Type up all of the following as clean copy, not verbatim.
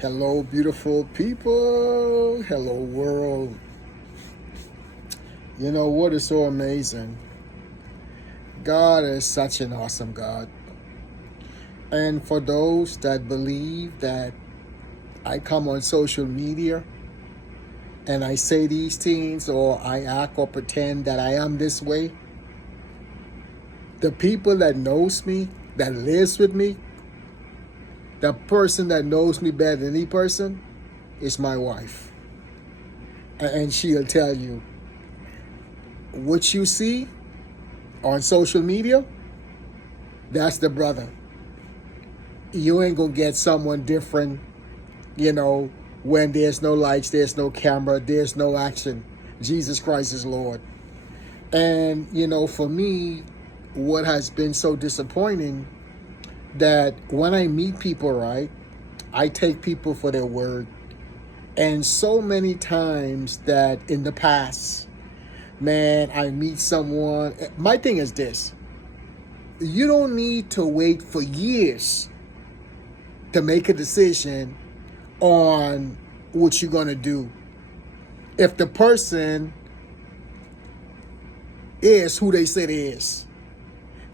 Hello, beautiful people. Hello, world. You know what is so amazing? God is such an awesome God. And for those that believe that I come on social media and I say these things or I act or pretend that I am this way, the people that knows me, that lives with me, the person that knows me better than any person is my wife. And she'll tell you, what you see on social media, that's the brother. You ain't gonna get someone different, when there's no lights, there's no camera, there's no action. Jesus Christ is Lord. And, for me, what has been so disappointing that when I meet people, right, I take people for their word. And so many times that in the past, man, I meet someone. My thing is this. You don't need to wait for years to make a decision on what you're going to do. If the person is who they say they is.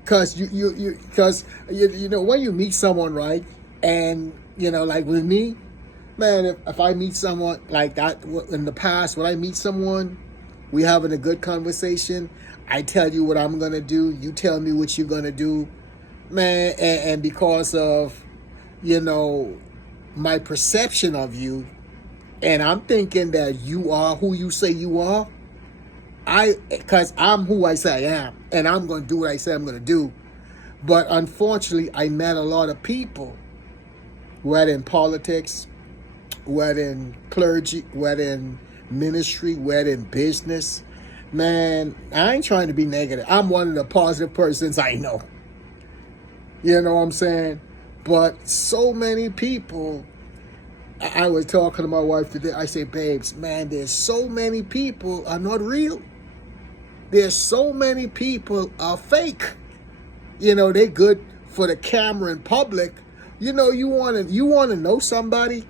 Because when you meet someone, right, and, like with me, man, if I meet someone like that in the past, when I meet someone, we having a good conversation, I tell you what I'm going to do, you tell me what you're going to do, man, and because of, my perception of you, and I'm thinking that you are who you say you are, because I'm who I say I am, and I'm going to do what I say I'm going to do. But unfortunately, I met a lot of people, whether in politics, whether in clergy, whether in ministry, whether in business. Man, I ain't trying to be negative. I'm one of the positive persons I know. You know what I'm saying? But so many people, I was talking to my wife today, I say, babes, man, there's so many people are not real. There's so many people are fake. They good for the camera in public. You want to know somebody?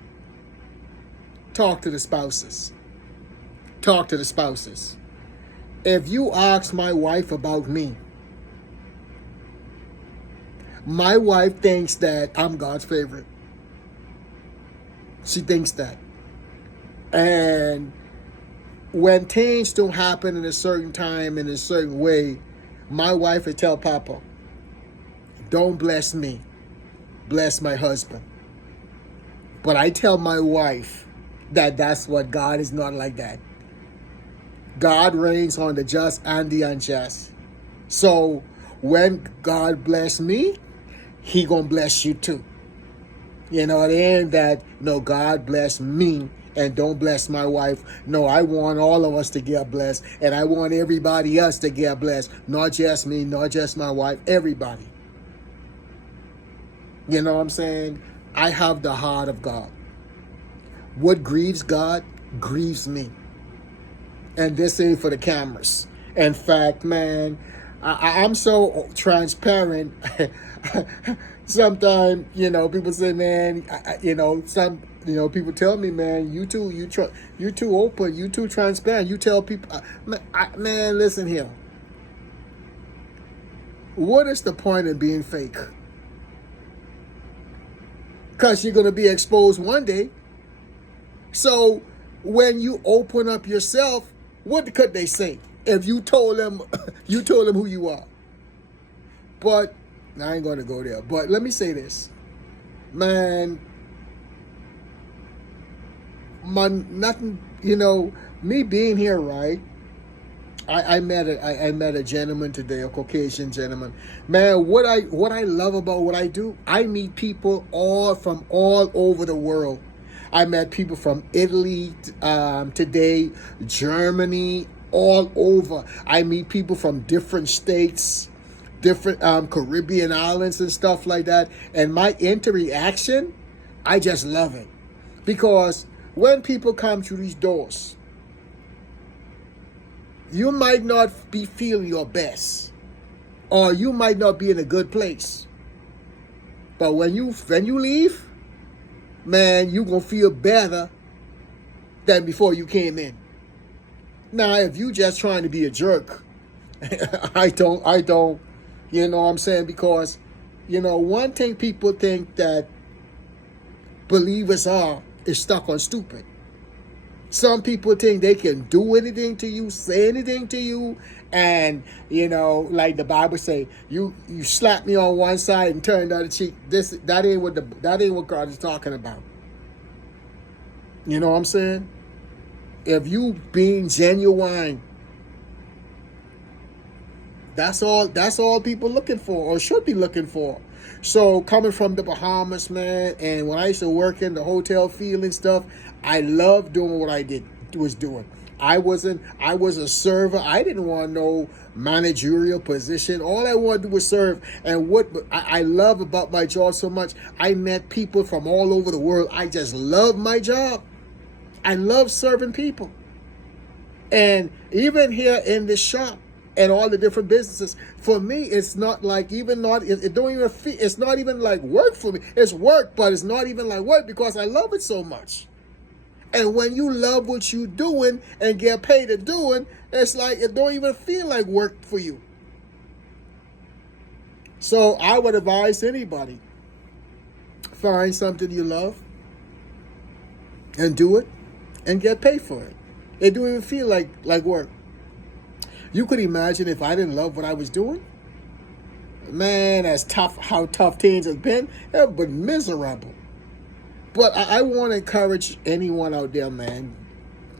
Talk to the spouses. Talk to the spouses. If you ask my wife about me, my wife thinks that I'm God's favorite. She thinks that. And when things don't happen in a certain time, in a certain way, my wife would tell Papa, don't bless me, bless my husband. But I tell my wife that that's what God is not like that. God reigns on the just and the unjust. So when God bless me, he gonna bless you too. It ain't that, God bless me and don't bless my wife. No, I want all of us to get blessed, and I want everybody else to get blessed. Not just me, not just my wife, everybody. You know what I'm saying? I have the heart of God. What grieves God grieves me. And this ain't for the cameras. In fact, man, I'm so transparent. Sometimes, people say, man, people tell me, man, you too open, you too transparent. You tell people, man, listen here. What is the point of being fake? Because you're going to be exposed one day. So when you open up yourself, what could they say if you told them who you are? But I ain't going to go there. But let me say this, man. Nothing. Me being here, right? I met a gentleman today, a Caucasian gentleman. Man, what I love about what I do, I meet people from all over the world. I met people from Italy today, Germany, all over. I meet people from different states, different Caribbean islands and stuff like that. And my interaction, I just love it. Because when people come through these doors, you might not be feeling your best, or you might not be in a good place. But when you leave, man, you going to feel better than before you came in. Now, if you just trying to be a jerk, I don't, you know what I'm saying? Because, one thing people think that believers are is stuck on stupid. Some people think they can do anything to you, say anything to you, and like the Bible say, you slap me on one side and turn the other cheek. That ain't what God is talking about. You know what I'm saying? If you being genuine, that's all people looking for or should be looking for. So coming from the Bahamas, man, and when I used to work in the hotel field and stuff, I loved doing what I was doing. I was a server. I didn't want no managerial position. All I wanted to do was serve. And what I love about my job so much, I met people from all over the world. I just love my job. I love serving people. And even here in this shop and all the different businesses, for me, it's not like it don't even feel, it's not even like work for me. It's work, but it's not even like work because I love it so much. And when you love what you're doing and get paid to doing, it's like it don't even feel like work for you. So I would advise anybody, find something you love and do it and get paid for it. It don't even feel like work. You could imagine if I didn't love what I was doing. Man, how tough things have been. It would have been miserable. But I want to encourage anyone out there, man.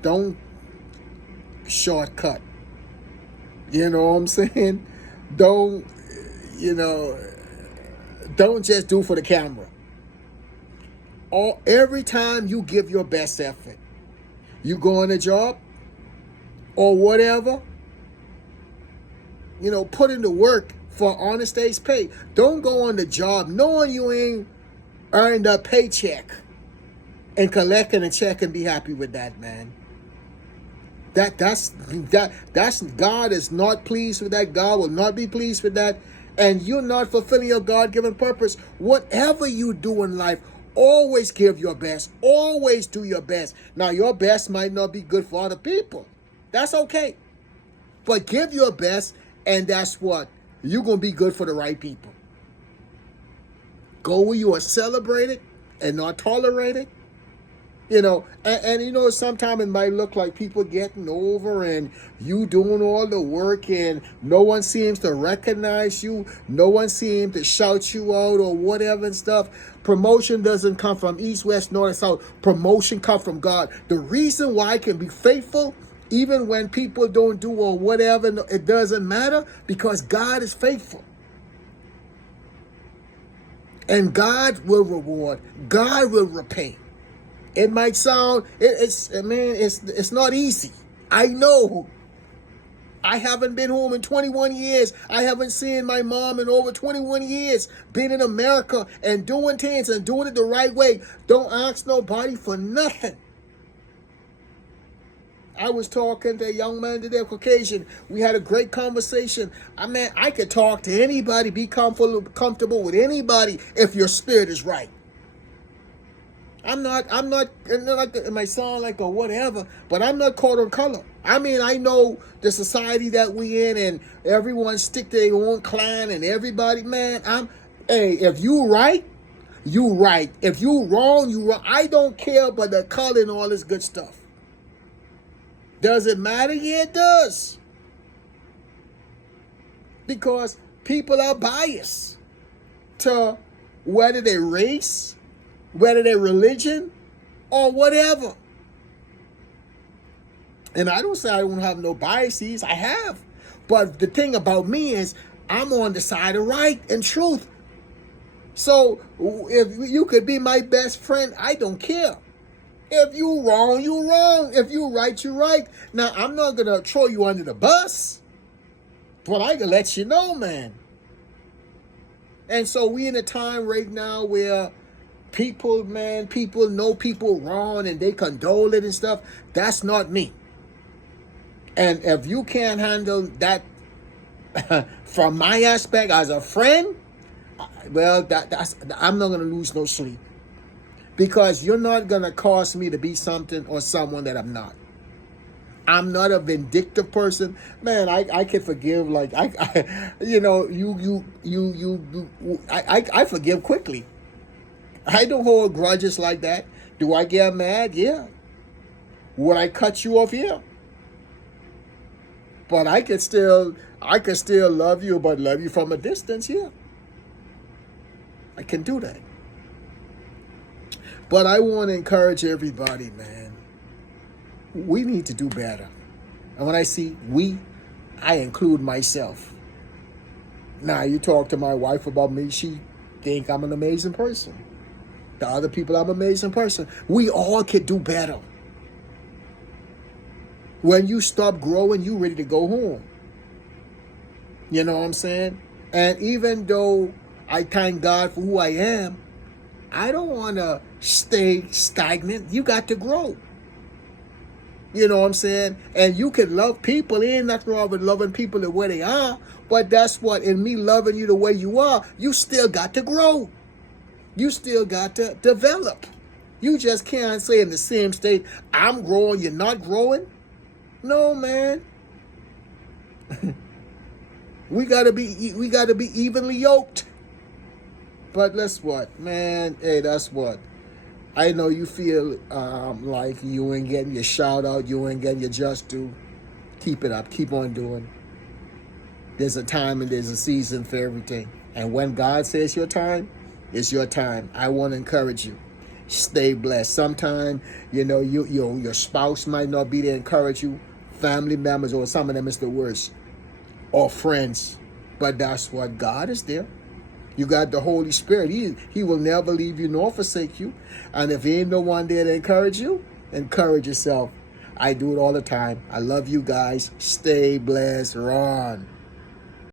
Don't shortcut. You know what I'm saying? Don't just do for the camera. Every time you give your best effort, you go on a job or whatever, put in the work for honest day's pay. Don't go on the job knowing you ain't earned a paycheck and collecting a check and be happy with that, man. That's God is not pleased with that. God will not be pleased with that. And you're not fulfilling your God-given purpose. Whatever you do in life, always give your best. Always do your best. Now, your best might not be good for other people. That's okay. But give your best, and that's what? You're going to be good for the right people. Go where you are celebrated and not tolerated. And sometimes it might look like people getting over and you doing all the work and no one seems to recognize you. No one seems to shout you out or whatever and stuff. Promotion doesn't come from east, west, north, and south. Promotion comes from God. The reason why I can be faithful, even when people don't do or whatever, it doesn't matter because God is faithful. And God will reward. God will repay. It might sound, it's not easy. I know. I haven't been home in 21 years. I haven't seen my mom in over 21 years. Been in America and doing things and doing it the right way. Don't ask nobody for nothing. I was talking to a young man today, Caucasian. We had a great conversation. I could talk to anybody, be comfortable with anybody if your spirit is right. I'm not, it might sound like a whatever, but I'm not caught on color. I know the society that we in and everyone stick to their own clan and everybody, man, if you right, you right. If you wrong, you wrong. I don't care about the color and all this good stuff. Does it matter? Yeah, it does. Because people are biased to whether they race, whether they're religion or whatever. And I don't say I don't have no biases. I have. But the thing about me is I'm on the side of right and truth. So if you could be my best friend, I don't care. If you wrong, you wrong. If you right, you right. Now, I'm not going to throw you under the bus. But I can let you know, man. And so we in a time right now where people know people wrong and they condole it and stuff. That's not me. And if you can't handle that from my aspect as a friend, well, I'm not going to lose no sleep. Because you're not going to cause me to be something or someone that I'm not. I'm not a vindictive person, man. I can forgive, like I forgive quickly. I don't hold grudges like that. Do I get mad? Yeah. Would I cut you off? Yeah. But I could still love you, but love you from a distance. Yeah. I can do that. But I want to encourage everybody, man. We need to do better. And when I see we, I include myself. Now, you talk to my wife about me, she think I'm an amazing person. The other people, I'm an amazing person. We all could do better. When you stop growing, you ready to go home. You know what I'm saying? And even though I thank God for who I am, I don't want to stay stagnant. You got to grow. You know what I'm saying? And you can love people. There ain't nothing wrong with loving people the way they are. But that's what, in me loving you the way you are, you still got to grow. You still got to develop. You just can't say in the same state, I'm growing, you're not growing. No, man. we gotta be evenly yoked. But that's what, man. Hey, that's what. I know you feel like you ain't getting your shout out, you ain't getting your just due. Keep it up. Keep on doing. There's a time and there's a season for everything. And when God says your time, it's your time. I want to encourage you. Stay blessed. Sometimes, your spouse might not be there to encourage you. Family members, or some of them is the worst. Or friends. But that's what God is there. You got the Holy Spirit. He will never leave you nor forsake you. And if ain't no one there to encourage you, encourage yourself. I do it all the time. I love you guys. Stay blessed. Ron.